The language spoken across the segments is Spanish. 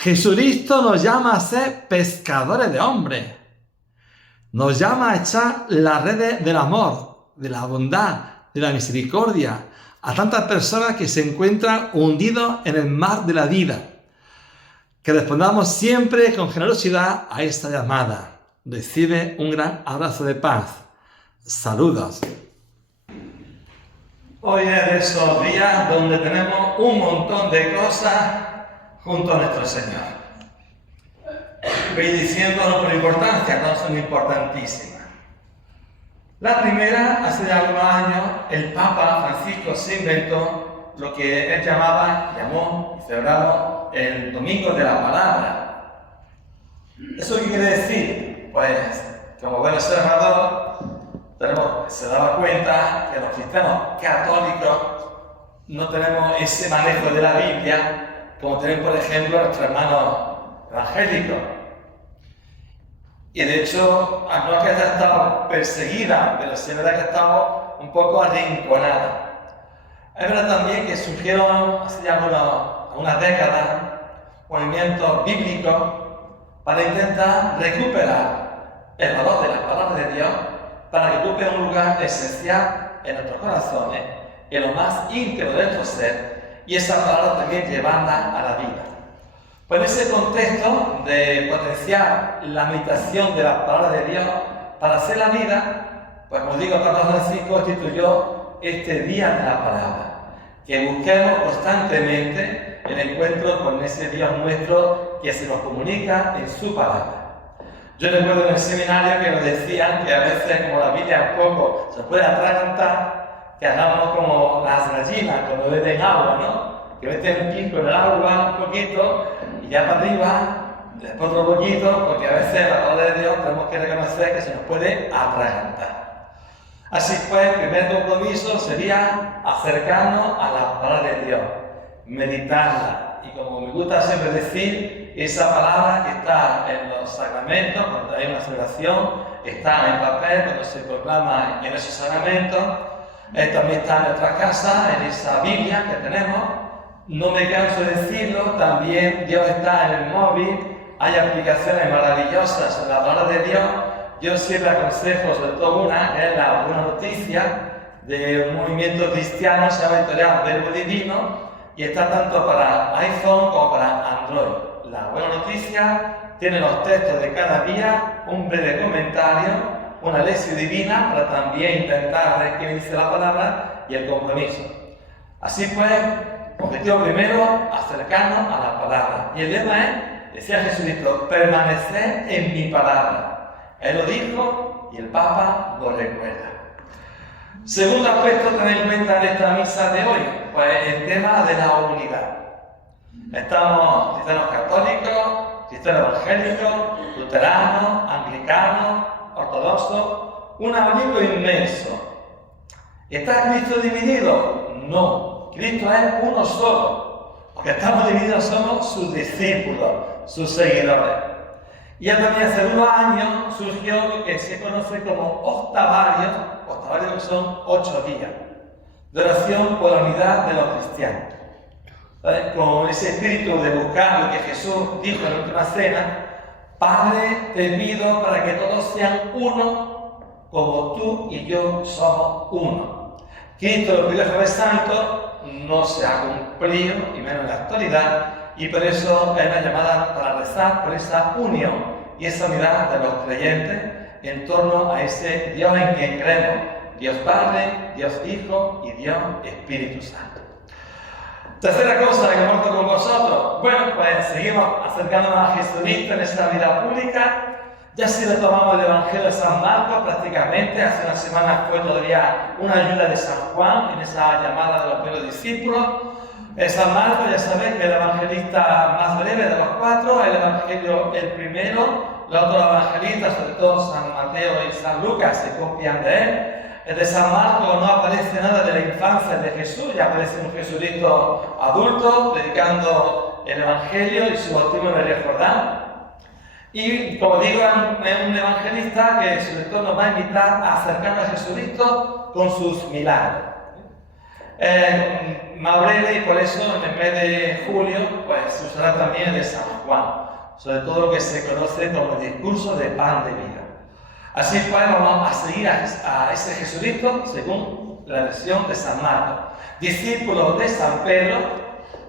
Jesucristo nos llama a ser pescadores de hombres. Nos llama a echar las redes del amor, de la bondad, de la misericordia a tantas personas que se encuentran hundidos en el mar de la vida. Que respondamos siempre con generosidad a esta llamada. Recibe un gran abrazo de paz. Saludos. Hoy es de esos días donde tenemos un montón de cosas junto a nuestro Señor. Voy diciéndonos por importancia, todas son importantísimas. La primera, hace ya algunos años, el Papa Francisco se inventó lo que él llamó y celebramos el Domingo de la Palabra. ¿Eso qué quiere decir? Pues, como buen observador, se daba cuenta que los cristianos católicos no tenemos ese manejo de la Biblia como tienen, por ejemplo, nuestros hermanos evangélicos. Y de hecho, no es que haya estado perseguida, pero sí es verdad que estamos un poco arrinconadas. Es verdad también que surgieron hace ya unas décadas movimientos bíblicos para intentar recuperar el valor de las palabras de Dios, para que ocupe un lugar esencial en nuestros corazones, en lo más íntimo de nuestro ser, y esa palabra también llevarla a la vida. Pues en ese contexto de potenciar la meditación de las palabras de Dios para hacer la vida, pues como digo, Papa Francisco instituyó este Día de la Palabra, que busquemos constantemente el encuentro con ese Dios nuestro que se nos comunica en su palabra. Yo recuerdo en el seminario que nos decían que a veces, como la Biblia un poco se puede atragantar, que hagamos como las gallinas cuando beben agua, ¿no? Que meten el pico en el agua un poquito y ya para arriba, después otro poquito, porque a veces la palabra de Dios tenemos que reconocer que se nos puede atragantar. Así pues, el primer compromiso sería acercarnos a la palabra de Dios, meditarla. Y como me gusta siempre decir, esa palabra que está en los sacramentos, cuando hay una celebración, está en papel, cuando se proclama en esos sacramentos, también está en nuestra casa, en esa Biblia que tenemos. No me canso de decirlo, también Dios está en el móvil, hay aplicaciones maravillosas en la palabra de Dios. Yo siempre aconsejo, sobre todo una, que es la Buena Noticia, de un movimiento cristiano, se llama Editorial Verbo Divino, y está tanto para iPhone como para Android. La Buena Noticia tiene los textos de cada día, un breve comentario, una lección divina para también intentar ver qué dice la palabra y el compromiso. Así pues, objetivo primero, acercarnos a la palabra. Y el lema es, decía Jesucristo, permanecer en mi palabra. Él lo dijo y el Papa lo recuerda. Segundo aspecto a tener en cuenta en esta misa de hoy, pues el tema de la unidad. Estamos cristianos católicos, cristianos evangélicos, luteranos, anglicanos, ortodoxos, un abanico inmenso. ¿Está Cristo dividido? No, Cristo es uno solo. Los que estamos divididos somos sus discípulos, sus seguidores. Y ya también hace unos años surgió lo que se conoce como octavarios que son 8 días de oración por la unidad de los cristianos. Con ese espíritu de buscar lo que Jesús dijo en la última cena: Padre, te pido para que todos sean uno, como tú y yo somos uno. Cristo lo pidió el Jueves Santo, no se ha cumplido, y menos en la actualidad, y por eso es una llamada para rezar por esa unión y esa unidad de los creyentes en torno a ese Dios en quien creemos, Dios Padre, Dios Hijo y Dios Espíritu Santo. Tercera cosa que comparto con vosotros, bueno, pues seguimos acercándonos a Jesucristo en esta vida pública. Ya si retomamos el Evangelio de San Marcos, prácticamente hace unas semanas fue todavía una ayuda de San Juan en esa llamada de los primeros discípulos. San Marcos, ya sabéis que es el evangelista más breve de los 4, el Evangelio el primero. Los otros evangelistas, sobre todo San Mateo y San Lucas, se copian de él. El de San Marcos no aparece nada de la infancia de Jesús, ya aparece un Jesucristo adulto predicando el Evangelio y su bautismo en el río Jordán. Y como digo, es un evangelista que sobre todo nos va a invitar a acercarnos a Jesucristo con sus milagros. Maurele, y por eso en el mes de julio pues, se usará también de San Juan, sobre todo lo que se conoce como el discurso de pan de vida. Así pues vamos a seguir a ese Jesucristo según la versión de San Marcos, discípulo de San Pedro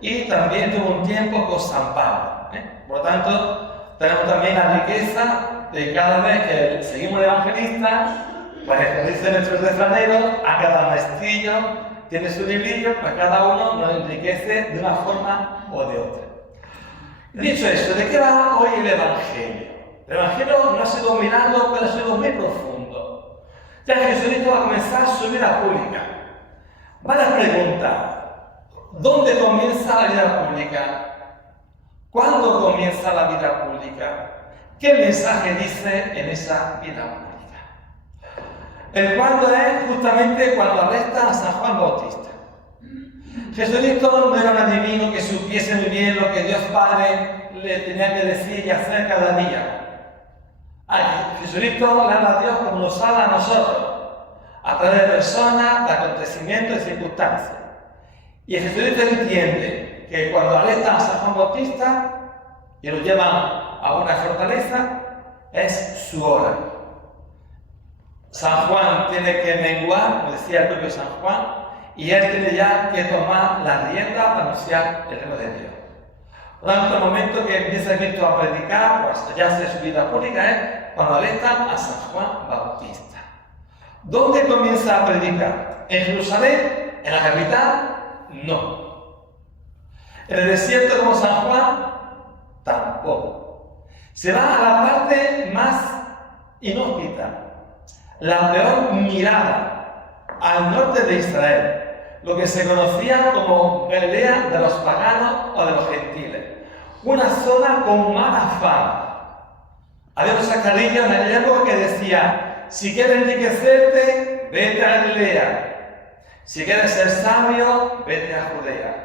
y también tuvo un tiempo con San Pablo. Por lo tanto, tenemos también la riqueza de cada vez que seguimos el evangelista, pues como dicen nuestros refraneros, a cada maestrillo tiene su librillo, pues cada uno nos enriquece de una forma o de otra. Dicho esto, ¿de qué va hoy el Evangelio? El Evangelio no ha sido mirado, pero ha sido muy profundo. Ya Jesucristo va a comenzar su vida pública. Van a preguntar, ¿dónde comienza la vida pública? ¿Cuándo comienza la vida pública? ¿Qué mensaje dice en esa vida pública? El cuándo es justamente cuando arrestan a San Juan Bautista. Jesucristo no era un adivino que supiese muy bien lo que Dios Padre le tenía que decir y hacer cada día. Jesucristo le habla a Dios como nos habla a nosotros, a través de personas, de acontecimientos y circunstancias. Y Jesucristo entiende que cuando arrestan a San Juan Bautista y lo llevan a una fortaleza, es su hora. San Juan tiene que menguar, como decía el propio San Juan, y él tiene ya que tomar la rienda para anunciar el reino de Dios. Por tanto, el momento que empieza Cristo a predicar, pues ya hace su vida pública, es cuando arrestan a San Juan Bautista. ¿Dónde comienza a predicar? ¿En Jerusalén? ¿En la capital? No. ¿En el desierto como San Juan? Tampoco. Se va a la parte más inhóspita, la peor mirada, al norte de Israel, lo que se conocía como Galilea de los paganos o de los gentiles, una zona con mala fama. Había un sacarillo en el época que decía, si quieres enriquecerte, vete a Galilea, si quieres ser sabio, vete a Judea,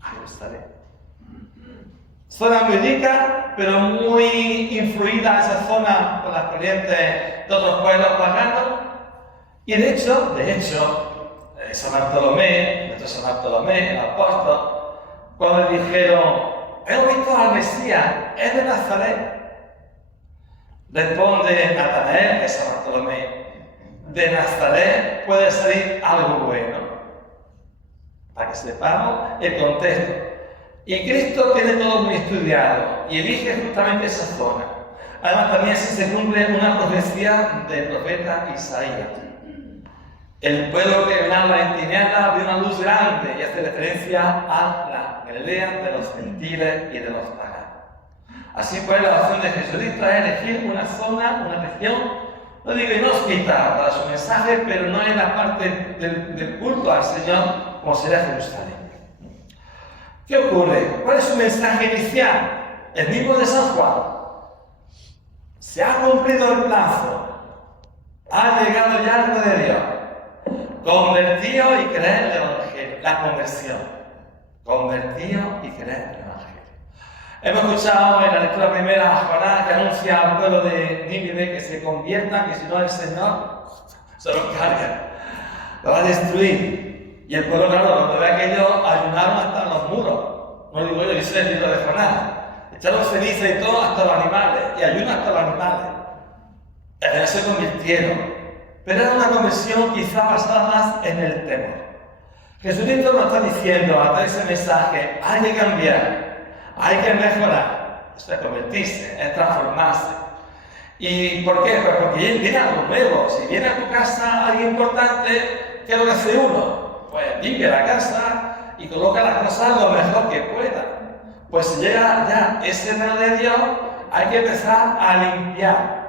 a Jerusalén. Zona muy rica, pero muy influida esa zona por las corrientes de otros pueblos paganos. Y de hecho, San Bartolomé, nuestro San Bartolomé, el apóstol, cuando le dijeron, hemos visto al Mesías, es de Nazaret. Responde Natanael, que es San Bartolomé, de Nazaret puede salir algo bueno. Para que sepamos el contexto. Y Cristo tiene todo muy estudiado y elige justamente esa zona. Además, también así se cumple una profecía del profeta Isaías. El pueblo que ganaba en tinieblas vio una luz grande y hace referencia a la Galilea de los gentiles y de los paganos. Así pues, la oración de Jesucristo es elegir una zona, una región, no digo inhóspita para su mensaje, pero no en la parte del culto al Señor como será Jerusalén. ¿Qué ocurre? ¿Cuál es su mensaje inicial? El mismo de San Juan. Se ha cumplido el plazo. Ha llegado ya el reino de Dios. Convertíos y creed el Evangelio. La conversión. Convertíos y creed el Evangelio. Hemos escuchado en la lectura primera a Jonás que anuncia al pueblo de Nínive que se conviertan, que si no el Señor se lo carga. Lo va a destruir. Y el pueblo, claro, cuando ve aquello, ayunaron hasta los muros. No digo yo, dice el libro de Jonás. Echaron ceniza y todo hasta los animales. Y ayuno hasta los animales. Al final se convirtieron. Pero era una conversión quizá basada más en el temor. Jesucristo nos está diciendo a través de ese mensaje, hay que cambiar, hay que mejorar. Esto es convertirse, es transformarse. ¿Y por qué? Pues porque viene algo nuevo. Si viene a tu casa alguien importante, ¿qué es lo que hace uno? Pues limpia la casa y coloca las cosas lo mejor que pueda. Pues si llega ya ese reino de Dios, hay que empezar a limpiar.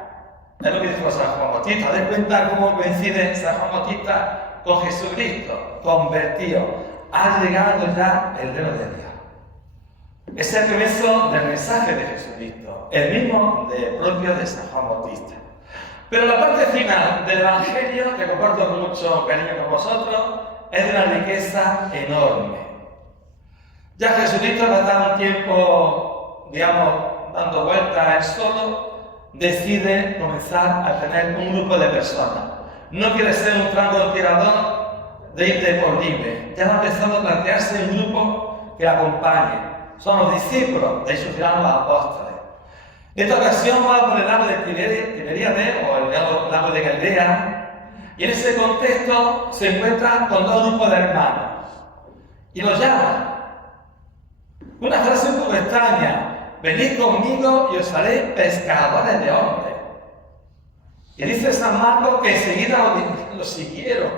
Es lo que dijo San Juan Bautista. ¿Te das cuenta cómo coincide San Juan Bautista con Jesucristo? Convertido. Ha llegado ya el reino de Dios. Ese es el comienzo del mensaje de Jesucristo, el mismo propio de San Juan Bautista. Pero la parte final del Evangelio, que comparto con mucho cariño con vosotros, es de una riqueza enorme. Ya Jesucristo va a dar un tiempo, digamos, dando vueltas él solo, decide comenzar a tener un grupo de personas. No quiere ser un francotirador de ir de por libre. Ya va empezando a plantearse un grupo que la acompañe. Son los discípulos, de hecho serán los apóstoles. En esta ocasión va por el lago de Tiberíades o el lago de Galilea, y en ese contexto se encuentra con dos grupos de hermanos y los llama. Una frase un poco extraña: venid conmigo y os haré pescadores de hombres. Y dice San Marcos que enseguida lo siguieron.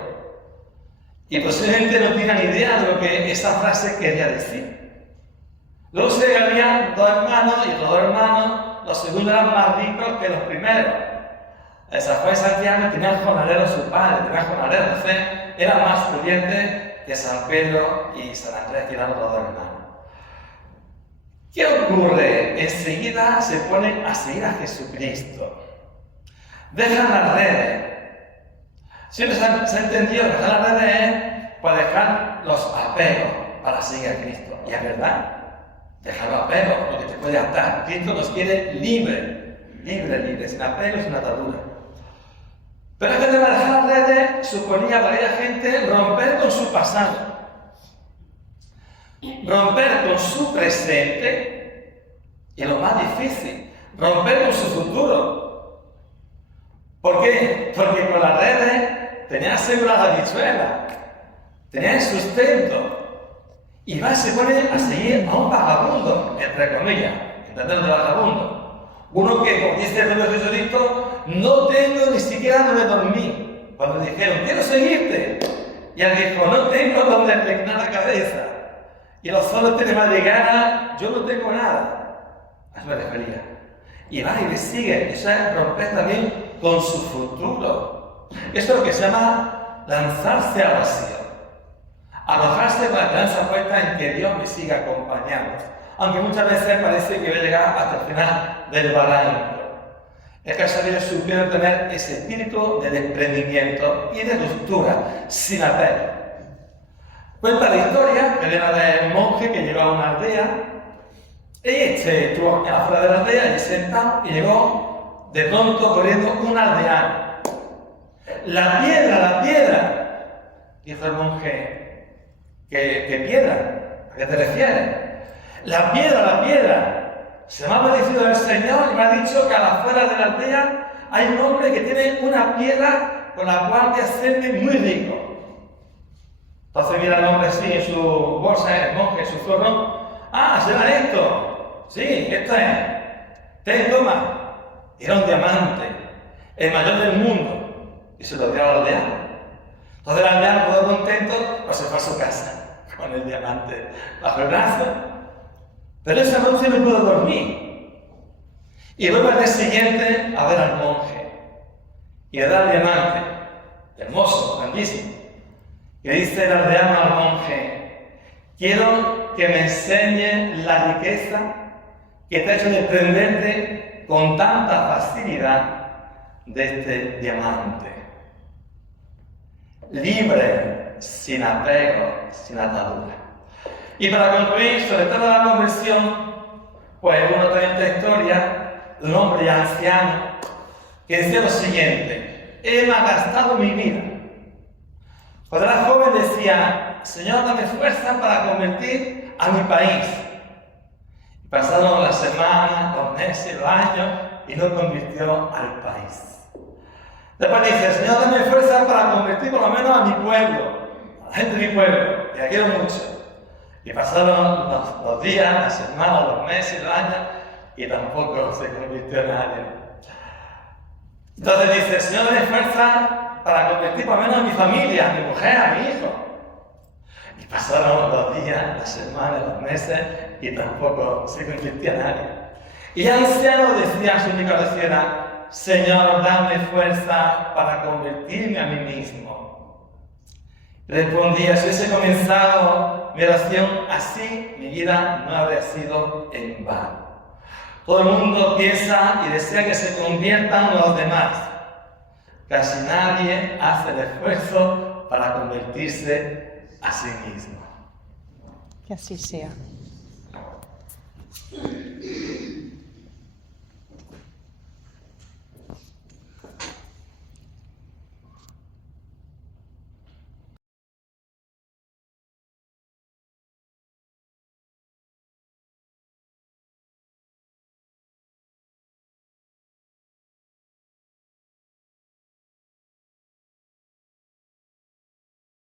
Y posiblemente no tengan idea de lo que esa frase quería decir. Luego se que había dos hermanos, y los dos hermanos, los segundos eran más ricos que los primeros. San Juan y Santiago tenían jornaleros su padre, tenían jornaleros, entonces eran más pudientes que San Pedro y San Andrés, que eran los dos hermanos. ¿Qué ocurre? Enseguida se ponen a seguir a Jesucristo. Dejan las redes. Siempre se ha entendido que dejar las redes es para dejar los apegos para seguir a Cristo. Y es verdad. Dejar los apegos, porque te puede atar. Cristo nos quiere libre, sin apegos, sin atadura. Pero es que dejar las redes suponía para aquella gente romper con su pasado, romper con su presente y lo más difícil, romper con su futuro. ¿Por qué? Porque con las redes tenían asegurada la habichuela, tenían sustento. Y se pone a seguir a un vagabundo, entre comillas, entendiendo vagabundo. Uno que, como dice el propio Jesucristo, no tengo ni siquiera donde dormir. Cuando dijeron, quiero seguirte. Y él dijo, no tengo donde reclinar la cabeza. Y los solos tienen madrigana, yo no tengo nada. A eso me refería. Y va y le sigue. Eso es romper también con su futuro. Eso es lo que se llama lanzarse al vacío. Arrojarse con la esperanza puesta en que Dios me siga acompañando. Aunque muchas veces parece que voy a llegar hasta el final del barranco. Es que ellos supieron tener ese espíritu de desprendimiento y de ruptura, sin apego. Cuenta la historia que era de un monje que llegó a una aldea. Y estuvo afuera de la aldea y sentado, y llegó de pronto corriendo un aldeano. ¡La piedra! Dijo el monje. ¿Qué piedra? ¿A qué te refieres? La piedra. Se me ha parecido el Señor y me ha dicho que a la afuera de la aldea hay un hombre que tiene una piedra con la cual voy a hacerme muy rico. Entonces mira el hombre así en su bolsa, el monje en su zorro. ¡Ah, será esto! Sí, esto es. Ten, toma. Era un diamante, el mayor del mundo. Y se lo dio al aldeano. Entonces el aldeano, todo contento, pues se fue a su casa con el diamante bajo el brazo. Pero esa noche no pudo dormir. Y luego al día siguiente a ver al monje. Y le da el diamante, hermoso, grandísimo. Y le dice el aldeano al monje, quiero que me enseñes la riqueza que te ha hecho desprenderte con tanta facilidad de este diamante. Libre, sin apego, sin atadura. Y para concluir, sobre todo la conversión, pues uno también esta historia de un hombre ya anciano que decía lo siguiente: he malgastado mi vida. Cuando era joven decía, Señor, dame fuerza para convertir a mi país. Y pasaron las semanas, los meses, los años, y no convirtió al país. Después dice, Señor, dame fuerza para convertir por lo menos a mi pueblo, a la gente de mi pueblo, que la quiero mucho. Y pasaron los días, las semanas, los meses, los años, y tampoco se convirtió nadie. Entonces dice, Señor, dame fuerza para convertir por lo menos a mi familia, a mi mujer, a mi hijo. Y pasaron los días, las semanas, los meses, y tampoco se convirtió nadie. Y el anciano decía a su única reciera, Señor, dame fuerza para convertirme a mí mismo. Respondía, si hubiese comenzado mi oración así, mi vida no habría sido en vano. Todo el mundo piensa y desea que se conviertan los demás. Casi nadie hace el esfuerzo para convertirse a sí mismo. Que así sea.